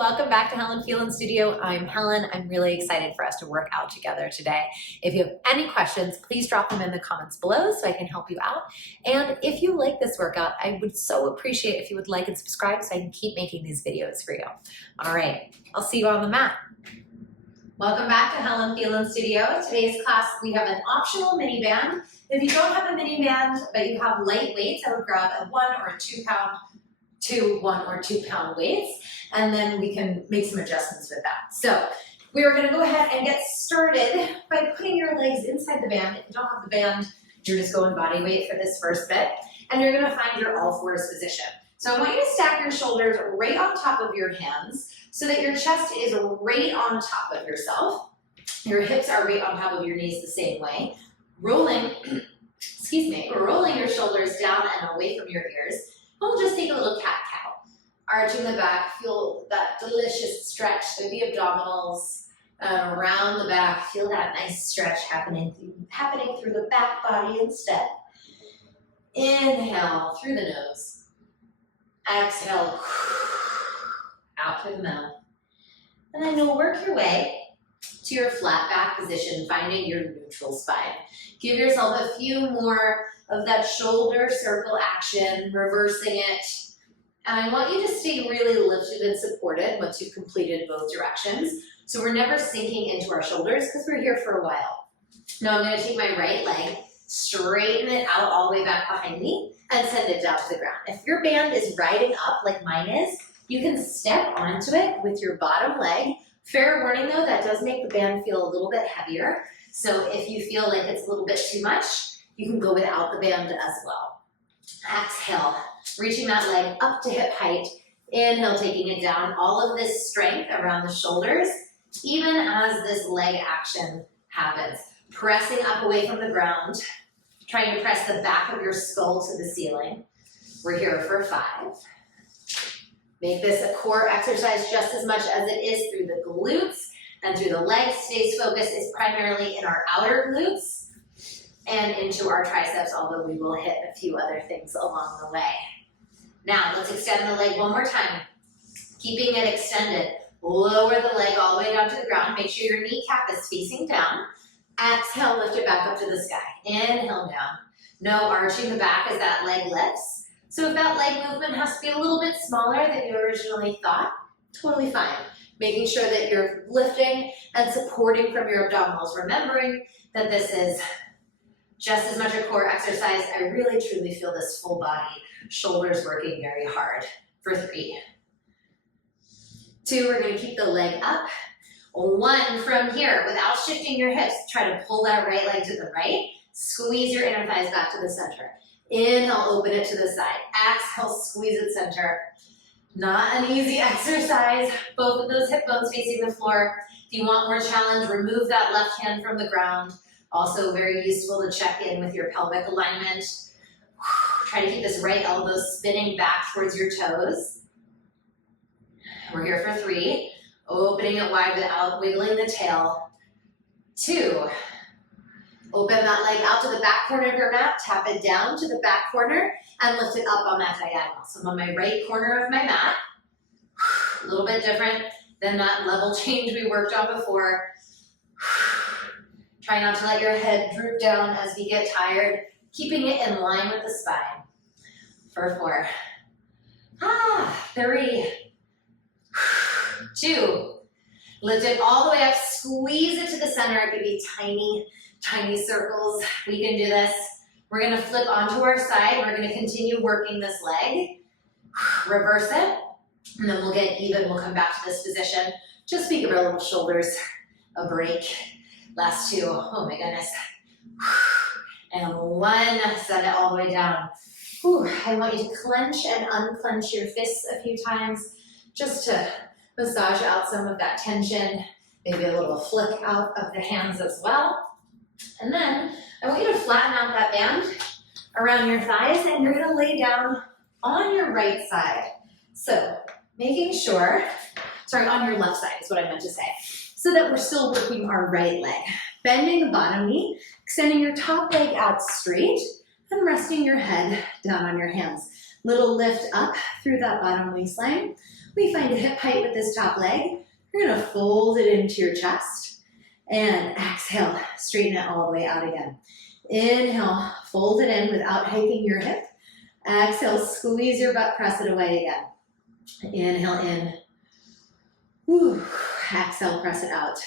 welcome back to Helen Phelan Studio. I'm Helen. I'm really excited for us to work out together today. If you have any questions, please drop them in the comments below so I can help you out. And if you like this workout, I would so appreciate if you would like and subscribe so I can keep making these videos for you. All right, I'll see you on the mat. Welcome back to Helen Phelan Studio. Today's class, we have an optional mini band. If you don't have a mini band, but you have light weights, I would grab a 1 or 2 pound to 1 or 2 pound weights, and then we can make some adjustments with that. So we are gonna go ahead and get started by putting your legs inside the band. If you don't have the band, you're just going body weight for this first bit, and you're gonna find your all fours position. So I want you to stack your shoulders right on top of your hands so that your chest is right on top of yourself. Your hips are right on top of your knees the same way. Rolling, rolling your shoulders down and away from your ears. We'll just take a little cat-cow. Arching the back, feel that delicious stretch through the abdominals, around the back. Feel that nice stretch happening through the back body instead. Inhale through the nose. Exhale out through the mouth. And then you'll work your way to your flat back position, finding your neutral spine. Give yourself a few more of that shoulder circle action, reversing it. And I want you to stay really lifted and supported once you've completed both directions. So we're never sinking into our shoulders because we're here for a while. Now I'm going to take my right leg, straighten it out all the way back behind me, and send it down to the ground. If your band is riding up like mine is, you can step onto it with your bottom leg. Fair warning though, that does make the band feel a little bit heavier. So if you feel like it's a little bit too much, you can go without the band as well. Exhale, reaching that leg up to hip height. Inhale, taking it down. All of this strength around the shoulders, even as this leg action happens. Pressing up away from the ground, trying to press the back of your skull to the ceiling. We're here for 5. Make this a core exercise just as much as it is through the glutes and through the legs. Today's focus is primarily in our outer glutes and into our triceps, although we will hit a few other things along the way. Now, let's extend the leg one more time. Keeping it extended, lower the leg all the way down to the ground. Make sure your kneecap is facing down. Exhale, lift it back up to the sky. Inhale down. No arching the back as that leg lifts. So if that leg movement has to be a little bit smaller than you originally thought, totally fine. Making sure that you're lifting and supporting from your abdominals. Remembering that this is just as much a core exercise. I really truly feel this full body, shoulders working very hard. For 3. 2, we're gonna keep the leg up. 1, from here, without shifting your hips, try to pull that right leg to the right. Squeeze your inner thighs back to the center. Inhale, open it to the side. Exhale, squeeze it center. Not an easy exercise. Both of those hip bones facing the floor. If you want more challenge, remove that left hand from the ground. Also very useful to check in with your pelvic alignment. Try to keep this right elbow spinning back towards your toes. We're here for 3. Opening it wide without wiggling the tail. 2. Open that leg out to the back corner of your mat, tap it down to the back corner, and lift it up on that diagonal. So I'm on my right corner of my mat. A little bit different than that level change we worked on before. Try not to let your head droop down as we get tired, keeping it in line with the spine. For 4. 3. 2. Lift it all the way up, squeeze it to the center, give you tiny circles. We can do this. We're gonna flip onto our side. We're gonna continue working this leg. Reverse it, and then we'll get even. We'll come back to this position. Just we give our little shoulders a break. Last 2, oh my goodness. And 1, send it all the way down. I want you to clench and unclench your fists a few times just to massage out some of that tension. Maybe a little flick out of the hands as well. And then I want you to flatten out that band around your thighs, and you're gonna lay down on your right side. So making sure, on your left side is what I meant to say, so that we're still working our right leg. Bending the bottom knee, extending your top leg out straight, and resting your head down on your hands. Little lift up through that bottom waistline. We find hip height with this top leg. You're gonna fold it into your chest and exhale, straighten it all the way out again. Inhale, fold it in without hiking your hip. Exhale, squeeze your butt, press it away again. Inhale in. Whew. Exhale, press it out.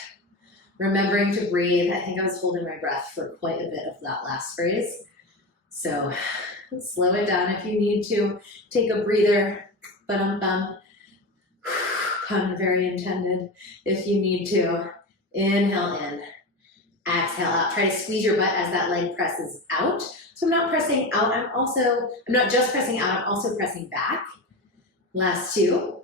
Remembering to breathe. I think I was holding my breath for quite a bit of that last phrase. So slow it down if you need to. Take a breather. Ba-dum-bum. Pun very intended. If you need to. Inhale in. Exhale out. Try to squeeze your butt as that leg presses out. So I'm not pressing out. I'm not just pressing out. I'm also pressing back. Last two.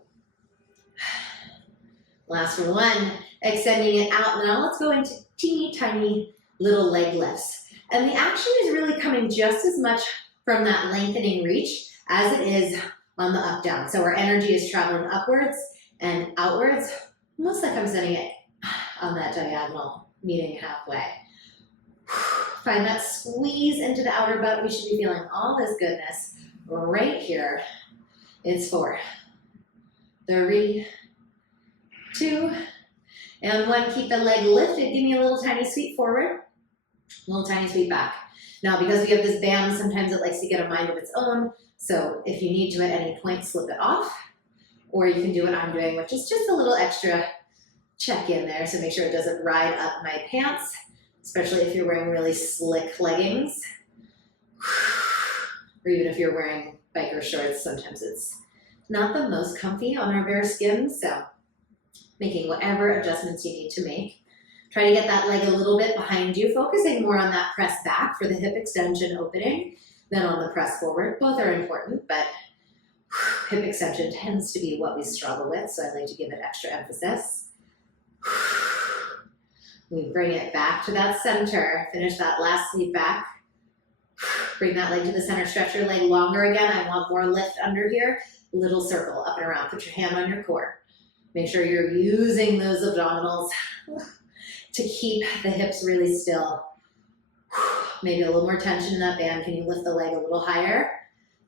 Last one. Extending it out. Now let's go into teeny tiny little leg lifts. And the action is really coming just as much from that lengthening reach as it is on the up down. So our energy is traveling upwards and outwards, almost like I'm sending it on that diagonal, meeting halfway. Find that squeeze into the outer butt. We should be feeling all this goodness right here. It's 4, 3, 2, and 1. Keep the leg lifted. Give me a little tiny sweep forward, a little tiny sweep back. Now, because we have this band, sometimes it likes to get a mind of its own. So if you need to at any point, slip it off, or you can do what I'm doing, which is just a little extra check in there. So make sure it doesn't ride up my pants, especially if you're wearing really slick leggings, or even if you're wearing biker shorts. Sometimes it's not the most comfy on our bare skin. So making whatever adjustments you need to make. Try to get that leg a little bit behind you, focusing more on that press back for the hip extension opening than on the press forward. Both are important, but hip extension tends to be what we struggle with, so I'd like to give it extra emphasis. We bring it back to that center. Finish that last sweep back. Bring that leg to the center. Stretch your leg longer again. I want more lift under here. Little circle up and around. Put your hand on your core. Make sure you're using those abdominals to keep the hips really still. Maybe a little more tension in that band. Can you lift the leg a little higher?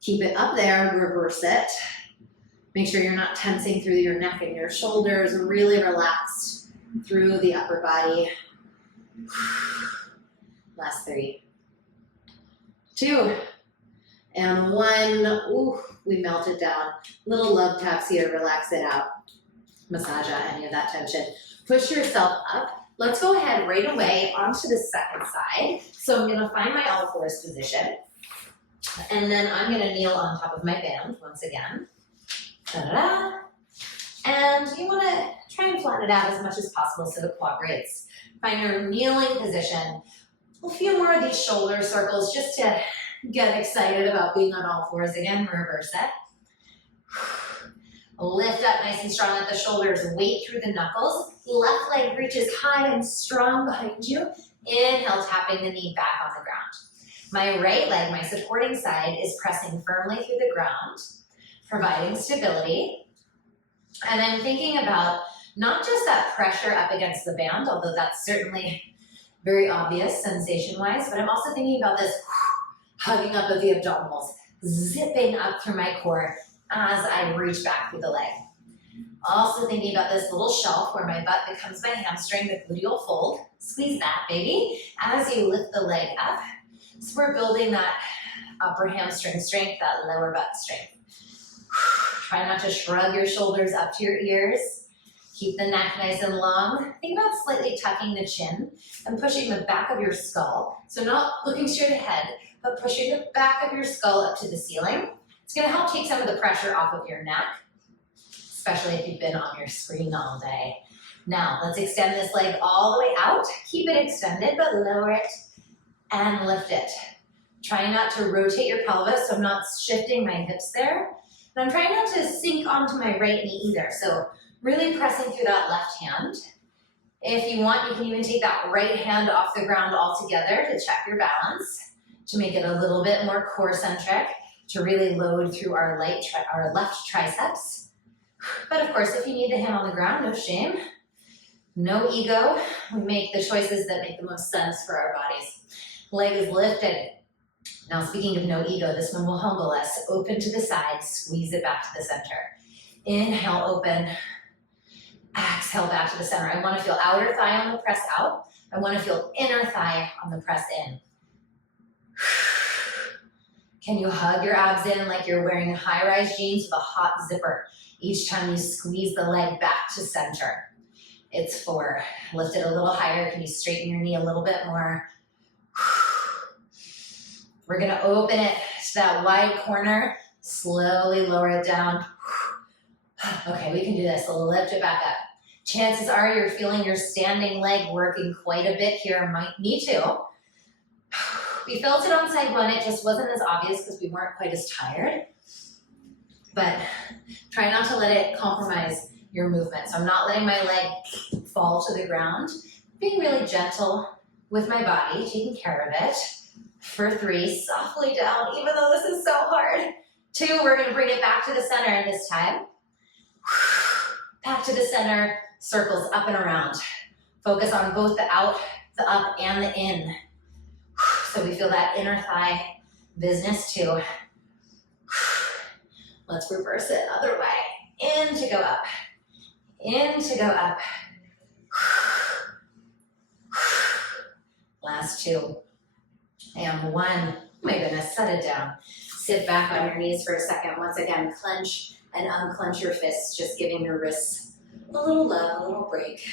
Keep it up there, reverse it. Make sure you're not tensing through your neck and your shoulders. Really relaxed through the upper body. Last 3, 2, and 1. Ooh, we melt it down. Little love taps here, relax it out. Massage out any of that tension. Push yourself up. Let's go ahead right away onto the second side. So I'm gonna find my all fours position. And then I'm gonna kneel on top of my band once again. Da-da-da. And you wanna try and flatten it out as much as possible so the quad breaks. Find your kneeling position. A few more of these shoulder circles just to get excited about being on all fours again. Reverse it. Lift up nice and strong at the shoulders, weight through the knuckles. Left leg reaches high and strong behind you. Inhale, tapping the knee back on the ground. My right leg, my supporting side, is pressing firmly through the ground, providing stability. And I'm thinking about not just that pressure up against the band, although that's certainly very obvious sensation-wise, but I'm also thinking about this hugging up of the abdominals, zipping up through my core as I reach back through the leg. Also thinking about this little shelf where my butt becomes my hamstring, the gluteal fold. Squeeze that, baby, as you lift the leg up. So we're building that upper hamstring strength, that lower butt strength. Try not to shrug your shoulders up to your ears. Keep the neck nice and long. Think about slightly tucking the chin and pushing the back of your skull. So not looking straight ahead, but pushing the back of your skull up to the ceiling. It's gonna help take some of the pressure off of your neck, especially if you've been on your screen all day. Now, let's extend this leg all the way out. Keep it extended, but lower it and lift it. Try not to rotate your pelvis, so I'm not shifting my hips there. And I'm trying not to sink onto my right knee either, so really pressing through that left hand. If you want, you can even take that right hand off the ground altogether to check your balance, to make it a little bit more core-centric, to really load through our left triceps. But of course, if you need the hand on the ground, no shame, no ego. We make the choices that make the most sense for our bodies. Leg is lifted. Now, speaking of no ego, this one will humble us. Open to the side, squeeze it back to the center. Inhale, open. Exhale, back to the center. I want to feel outer thigh on the press out. I want to feel inner thigh on the press in. Can you hug your abs in like you're wearing high-rise jeans with a hot zipper each time you squeeze the leg back to center? It's 4. Lift it a little higher. Can you straighten your knee a little bit more? We're going to open it to that wide corner. Slowly lower it down. Okay, we can do this. Lift it back up. Chances are you're feeling your standing leg working quite a bit here. Me too. We felt it on side 1. It just wasn't as obvious because we weren't quite as tired. But try not to let it compromise your movement. So I'm not letting my leg fall to the ground. Being really gentle with my body, taking care of it. For 3, softly down, even though this is so hard. 2, we're going to bring it back to the center this time. Back to the center, circles up and around. Focus on both the out, the up, and the in. So we feel that inner thigh business too. Let's reverse it other way. In to go up. In to go up. Last 2. And 1. Oh my goodness, set it down. Sit back on your knees for a second. Once again, clench and unclench your fists, just giving your wrists a little love, a little break.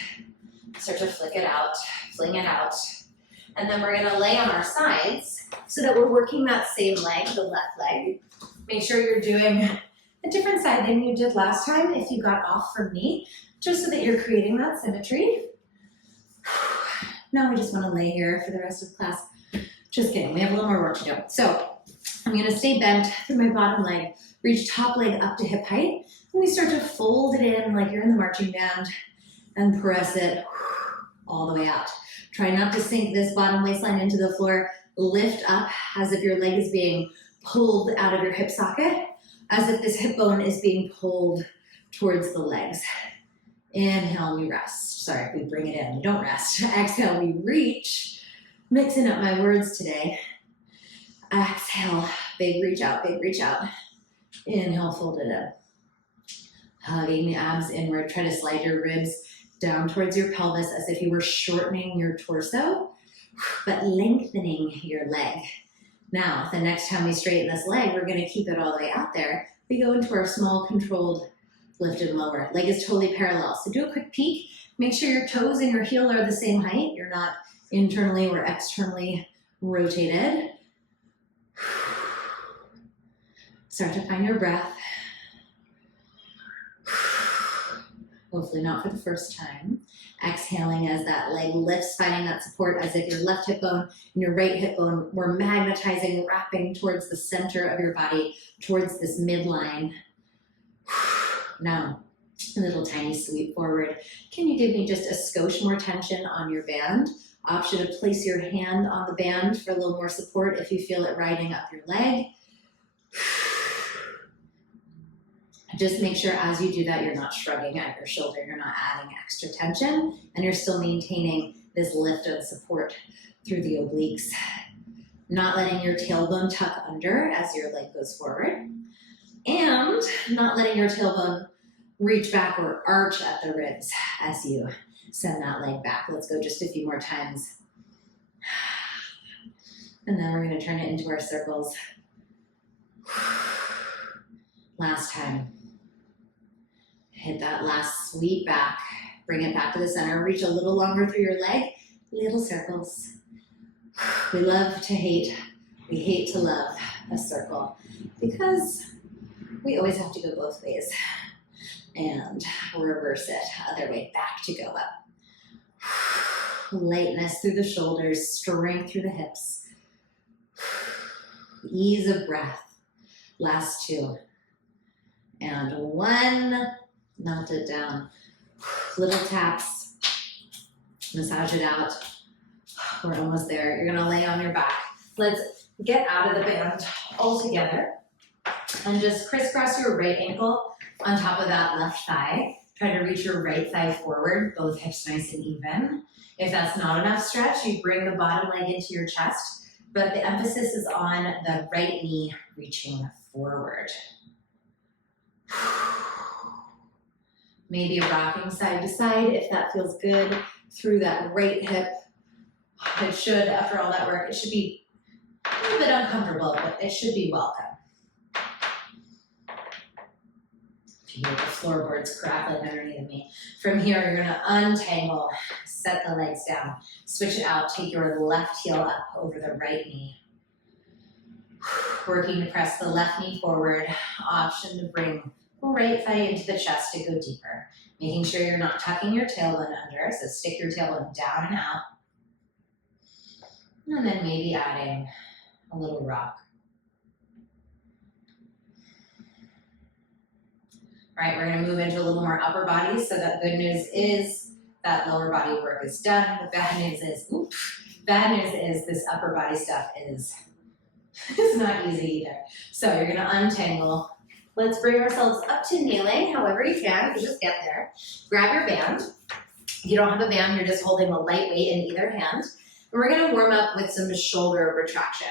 Start to flick it out, fling it out. And then we're gonna lay on our sides so that we're working that same leg, the left leg. Make sure you're doing a different side than you did last time if you got off from me, just so that you're creating that symmetry. Now we just wanna lay here for the rest of class. Just kidding, we have a little more work to do. So I'm gonna stay bent through my bottom leg, reach top leg up to hip height, and we start to fold it in like you're in the marching band and press it all the way out. Try not to sink this bottom waistline into the floor. Lift up as if your leg is being pulled out of your hip socket, as if this hip bone is being pulled towards the legs. Inhale, we rest. Sorry, we bring it in, we don't rest. Exhale, we reach. Mixing up my words today. Exhale, big reach out, big reach out. Inhale, fold it in. Hugging the abs inward. Try to slide your ribs down towards your pelvis as if you were shortening your torso, but lengthening your leg. Now, the next time we straighten this leg, we're gonna keep it all the way out there. We go into our small controlled lift and lower. Leg is totally parallel. So do a quick peek. Make sure your toes and your heel are the same height. You're not internally or externally rotated. Start to find your breath. Hopefully not for the first time. Exhaling as that leg lifts, finding that support as if your left hip bone and your right hip bone were magnetizing, wrapping towards the center of your body, towards this midline. Now, a little tiny sweep forward. Can you give me just a skosh more tension on your band? Option to place your hand on the band for a little more support if you feel it riding up your leg. Just make sure as you do that, you're not shrugging at your shoulder, you're not adding extra tension, and you're still maintaining this lift and support through the obliques. Not letting your tailbone tuck under as your leg goes forward, and not letting your tailbone reach back or arch at the ribs as you send that leg back. Let's go just a few more times. And then we're going to turn it into our circles. Last time. Hit that last sweep back. Bring it back to the center. Reach a little longer through your leg. Little circles. We love to hate. We hate to love a circle because we always have to go both ways. And reverse it. Other way back to go up. Lightness through the shoulders. Strength through the hips. Ease of breath. Last 2. And 1. Melt it down. Little taps. Massage it out. We're almost there. You're gonna lay on your back. Let's get out of the band all together and just crisscross your right ankle on top of that left thigh. Try to reach your right thigh forward, both hips nice and even. If that's not enough stretch, you bring the bottom leg into your chest, but the emphasis is on the right knee reaching forward. Maybe rocking side to side if that feels good through that right hip. It should, after all that work, it should be a little bit uncomfortable, but it should be welcome. You hear the floorboards crackling underneath me. From here, you're gonna untangle, set the legs down, switch it out, take your left heel up over the right knee. Working to press the left knee forward, option to bring the right thigh into the chest to go deeper. Making sure you're not tucking your tailbone under, so stick your tailbone down and out. And then maybe adding a little rock. All right, we're gonna move into a little more upper body. So the good news is that lower body work is done. The bad news is this upper body stuff is not easy either. So you're gonna untangle. Let's bring ourselves up to kneeling, however you can, if you just get there. Grab your band. If you don't have a band, you're just holding a light weight in either hand. And we're gonna warm up with some shoulder retraction.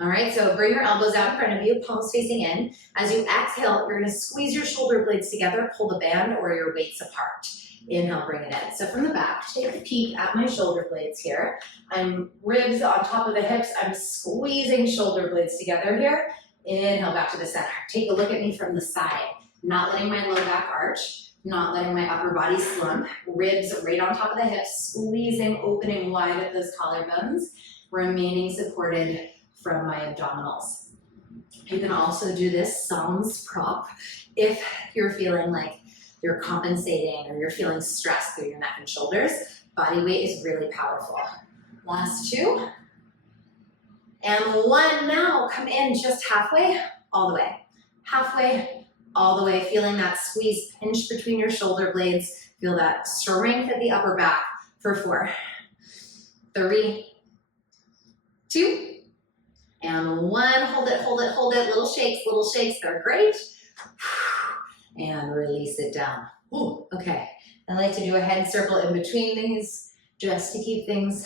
All right, so bring your elbows out in front of you, palms facing in. As you exhale, you're gonna squeeze your shoulder blades together, pull the band or your weights apart. Inhale, bring it in. So from the back, take a peek at my shoulder blades here. I'm ribs on top of the hips. I'm squeezing shoulder blades together here. Inhale, back to the center. Take a look at me from the side. Not letting my low back arch, not letting my upper body slump. Ribs right on top of the hips, squeezing, opening wide at those collarbones, remaining supported from my abdominals. You can also do this sans prop if you're feeling like you're compensating or you're feeling stress through your neck and shoulders. Body weight is really powerful. Last two. And one. Now come in just halfway, all the way. Halfway, all the way. Feeling that squeeze pinch between your shoulder blades. Feel that strength at the upper back for 4, 3, 2, and 1. Hold it, hold it, hold it. Little shakes, they're great. And release it down. Ooh, okay. I like to do a head circle in between these just to keep things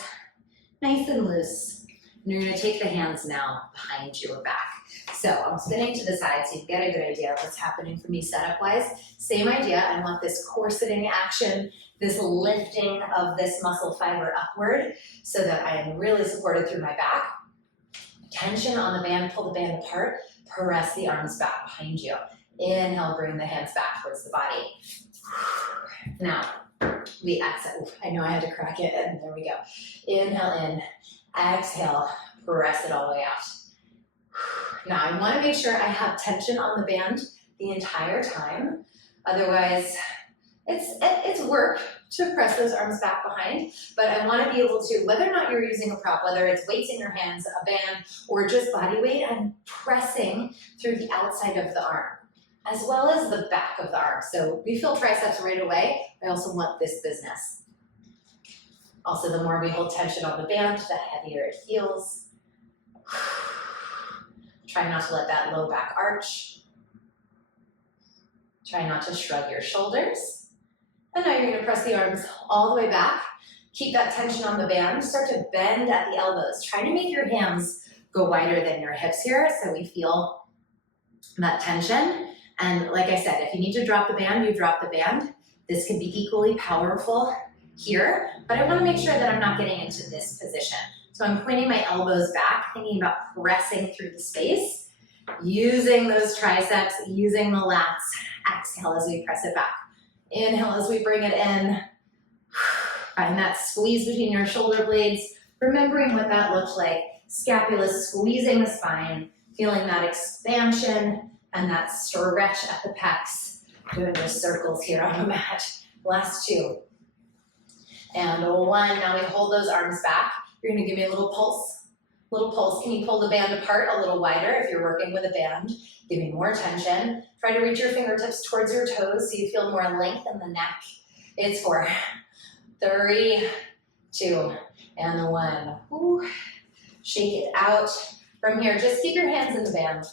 nice and loose. And you're gonna take the hands now behind your back. So I'm spinning to the side so you get a good idea of what's happening for me setup-wise. Same idea, I want this corseting action, this lifting of this muscle fiber upward so that I am really supported through my back. Tension on the band, pull the band apart, press the arms back behind you. Inhale, bring the hands back towards the body. Now, we exhale. I know I had to crack it, and there we go. Inhale in, exhale, press it all the way out. Now, I want to make sure I have tension on the band the entire time. Otherwise, it's work to press those arms back behind, but I want to be able to, whether or not you're using a prop, whether it's weights in your hands, a band, or just body weight, I'm pressing through the outside of the arm, as well as the back of the arm. So we feel triceps right away. I also want this business. Also, the more we hold tension on the band, the heavier it feels. Try not to let that low back arch. Try not to shrug your shoulders. And now you're gonna press the arms all the way back. Keep that tension on the band. Start to bend at the elbows. Try to make your hands go wider than your hips here so we feel that tension. And like I said, if you need to drop the band, you drop the band. This can be equally powerful here, but I wanna make sure that I'm not getting into this position. So I'm pointing my elbows back, thinking about pressing through the space, using those triceps, using the lats. Exhale as we press it back. Inhale as we bring it in. Find that squeeze between your shoulder blades, remembering what that looked like. Scapula squeezing the spine, feeling that expansion and that stretch at the pecs. Doing those circles here on the mat. Last two. And 1, now we hold those arms back. You're gonna give me a little pulse. Little pulse. Can you pull the band apart a little wider if you're working with a band? Give me more tension. Try to reach your fingertips towards your toes so you feel more length in the neck. It's 4, 3, 2, and 1. Ooh. Shake it out. From here, just keep your hands in the band.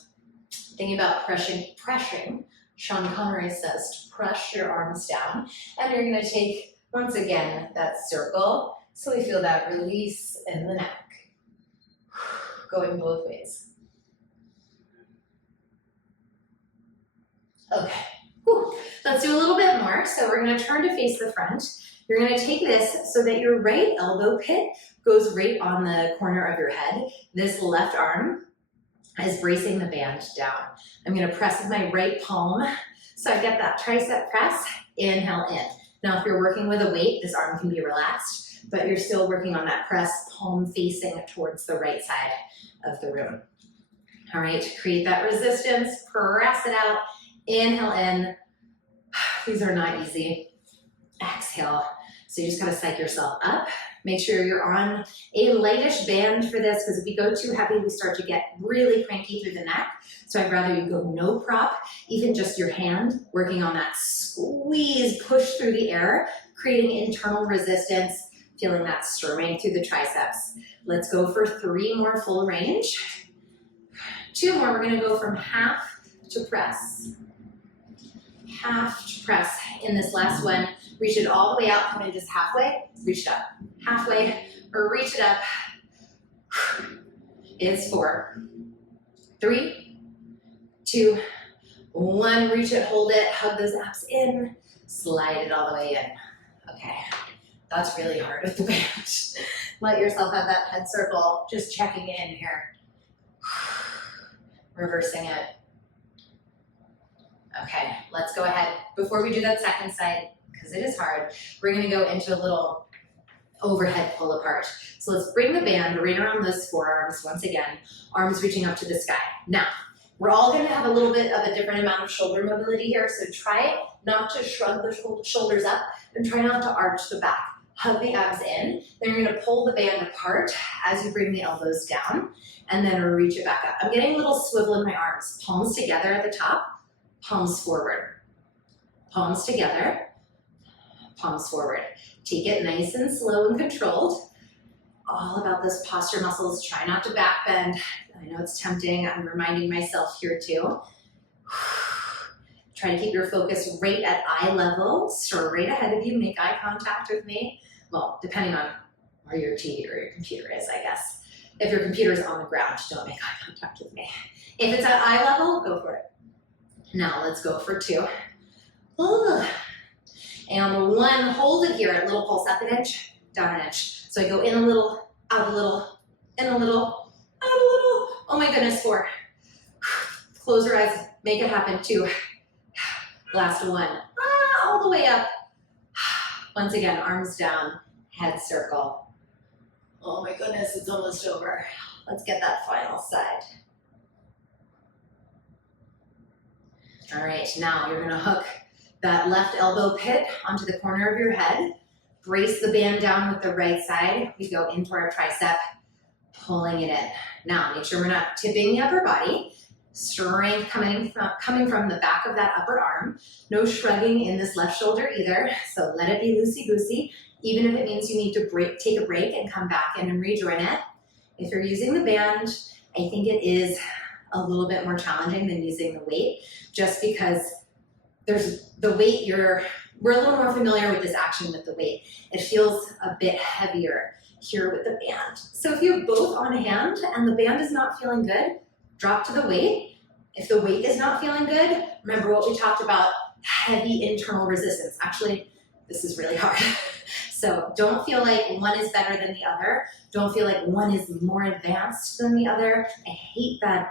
Thinking about pressuring. Sean Connery says to press your arms down. And you're gonna take, once again, that circle so we feel that release in the neck. Going both ways. Okay, Whew. Let's do a little bit more. So we're gonna turn to face the front. You're gonna take this so that your right elbow pit goes right on the corner of your head. This left arm is bracing the band down. I'm gonna press with my right palm so I get that tricep press, inhale in. Now if you're working with a weight, this arm can be relaxed, but you're still working on that press, palm facing towards the right side of the room. All right, create that resistance, press it out, inhale in. These are not easy. Exhale. So you just gotta psych yourself up. Make sure you're on a lightish band for this, because if we go too heavy, we start to get really cranky through the neck. So I'd rather you go no prop, even just your hand, working on that squeeze, push through the air, creating internal resistance, feeling that strength through the triceps. Let's go for 3 more full range. 2 more, we're gonna go from half to press. Half to press. In this last one, reach it all the way out, come in just halfway, reach it up. Halfway, or reach it up. It's 4, 3, 2, 1. Reach it, hold it, hug those abs in, slide it all the way in. Okay, that's really hard with the band. Let yourself have that head circle, just checking in here. Reversing it. Okay, let's go ahead. Before we do that second side, because it is hard, we're gonna go into a little overhead pull apart. So let's bring the band right around those forearms once again, arms reaching up to the sky. Now, we're all gonna have a little bit of a different amount of shoulder mobility here, so try not to shrug the shoulders up and try not to arch the back. Hug the abs in, then you're gonna pull the band apart as you bring the elbows down, and then reach it back up. I'm getting a little swivel in my arms. Palms together at the top, palms forward. Palms together, palms forward. Take it nice and slow and controlled. All about those posture muscles. Try not to back bend. I know it's tempting. I'm reminding myself here too. Try to keep your focus right at eye level, straight ahead of you. Make eye contact with me. Well, depending on where your TV or your computer is, I guess. If your computer is on the ground, don't make eye contact with me. If it's at eye level, go for it. Now let's go for 2. And 1, hold it here, a little pulse up an inch, down an inch. So I go in a little, out a little, in a little, out a little. Oh my goodness, 4. Close your eyes, make it happen. 2. Last 1, all the way up. Once again, arms down, head circle. Oh my goodness, it's almost over. Let's get that final side. All right, now you're gonna hook that left elbow pit onto the corner of your head. Brace the band down with the right side. We go into our tricep, pulling it in. Now, make sure we're not tipping the upper body. Strength coming from the back of that upper arm. No shrugging in this left shoulder either, so let it be loosey-goosey, even if it means you need to take a break and come back in and rejoin it. If you're using the band, I think it is a little bit more challenging than using the weight, just because there's the weight, we're a little more familiar with this action with the weight. It feels a bit heavier here with the band. So if you have both on hand and the band is not feeling good, drop to the weight. If the weight is not feeling good, remember what we talked about, heavy internal resistance. Actually, this is really hard. So don't feel like one is better than the other. Don't feel like one is more advanced than the other. I hate that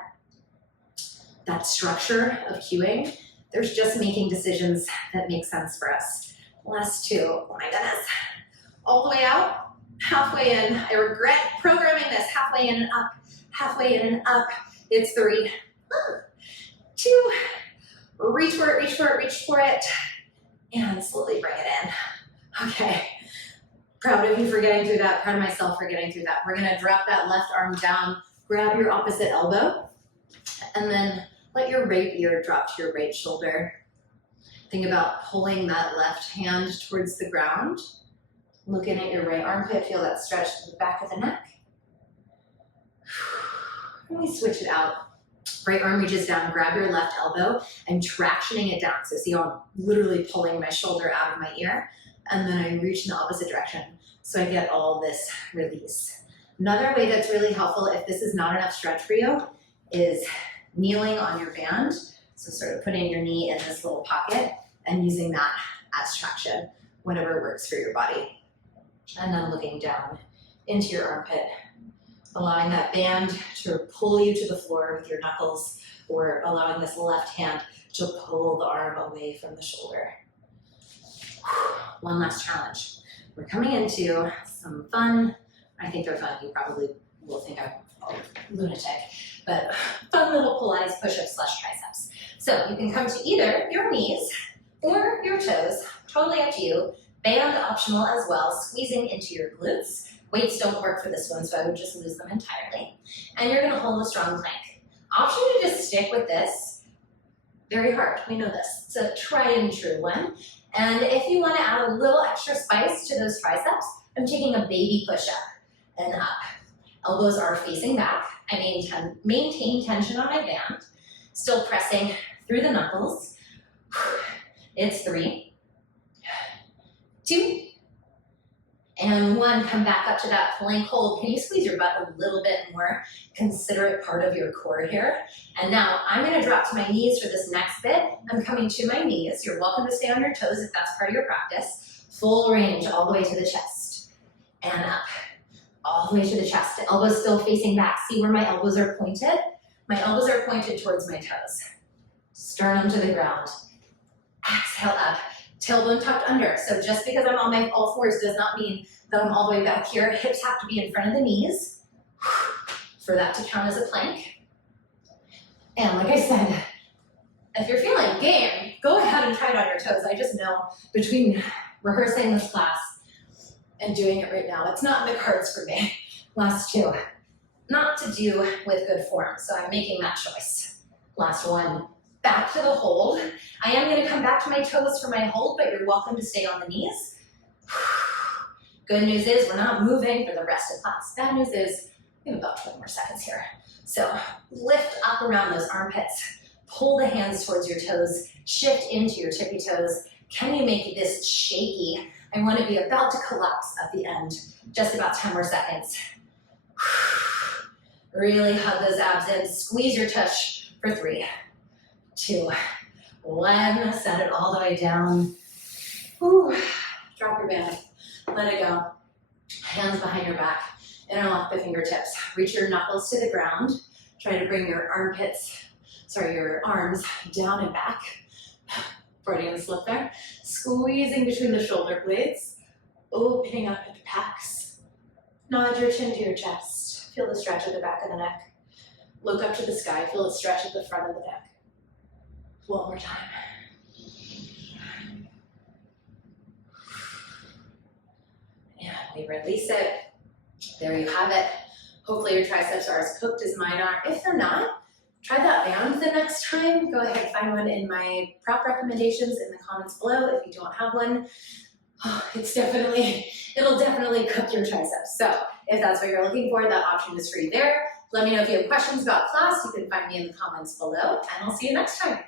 structure of cueing. There's just making decisions that make sense for us. Last 2, oh my goodness. All the way out, halfway in. I regret programming this. Halfway in and up, halfway in and up. It's 3, 2, reach for it, reach for it, reach for it, and slowly bring it in. Okay, proud of you for getting through that, proud of myself for getting through that. We're gonna drop that left arm down, grab your opposite elbow, and then let your right ear drop to your right shoulder. Think about pulling that left hand towards the ground, looking at your right armpit, feel that stretch to the back of the neck. And we switch it out. Right arm reaches down, grab your left elbow and tractioning it down. So see how I'm literally pulling my shoulder out of my ear, and then I reach in the opposite direction. So I get all this release. Another way that's really helpful if this is not enough stretch for you is kneeling on your band. So sort of putting your knee in this little pocket and using that as traction, whatever works for your body. And then looking down into your armpit, allowing that band to pull you to the floor with your knuckles, or allowing this left hand to pull the arm away from the shoulder. One last challenge. We're coming into some fun, I think they're fun, you probably will think I'm a lunatic, but fun little Pilates push-ups / triceps. So you can come to either your knees or your toes, totally up to you. Band optional as well, squeezing into your glutes. Weights don't work for this one, so I would just lose them entirely. And you're gonna hold a strong plank. Option to just stick with this, very hard, we know this. It's a tried and true one. And if you wanna add a little extra spice to those triceps, I'm taking a baby push-up and up. Elbows are facing back. I maintain tension on my band, still pressing through the knuckles. It's 3, 2, and 1. Come back up to that plank hold. Can you squeeze your butt a little bit more? Consider it part of your core here. And now I'm gonna drop to my knees for this next bit. I'm coming to my knees. You're welcome to stay on your toes if that's part of your practice. Full range all the way to the chest and up. All the way to the chest. Elbows still facing back. See where my elbows are pointed? My elbows are pointed towards my toes. Sternum to the ground. Exhale up. Tailbone tucked under. So just because I'm on my all fours does not mean that I'm all the way back here. Hips have to be in front of the knees for that to count as a plank. And like I said, if you're feeling game, go ahead and try it on your toes. I just know between rehearsing this class and doing it right now, it's not in the cards for me. Last 2, not to do with good form, so I'm making that choice. Last 1, back to the hold. I am gonna come back to my toes for my hold, but you're welcome to stay on the knees. Good news is we're not moving for the rest of class. Bad news is we have about 20 more seconds here. So lift up around those armpits, pull the hands towards your toes, shift into your tippy toes. Can you make this shaky? I want to be about to collapse at the end. Just about 10 more seconds. Really hug those abs in. Squeeze your tush for 3, 2, 1. Set it all the way down. Ooh. Drop your band. Let it go. Hands behind your back. Interlock the fingertips. Reach your knuckles to the ground. Try to bring your your arms down and back. Freudian slip there. Squeezing between the shoulder blades. Opening up at the pecs. Nod your chin to your chest. Feel the stretch at the back of the neck. Look up to the sky. Feel the stretch at the front of the neck. One more time. And we release it. There you have it. Hopefully your triceps are as cooked as mine are. If they're not, try that band the next time. Go ahead and find one in my prop recommendations in the comments below if you don't have one. Oh, it'll definitely cook your triceps. So if that's what you're looking for, that option is free there. Let me know if you have questions about class. You can find me in the comments below, and I'll see you next time.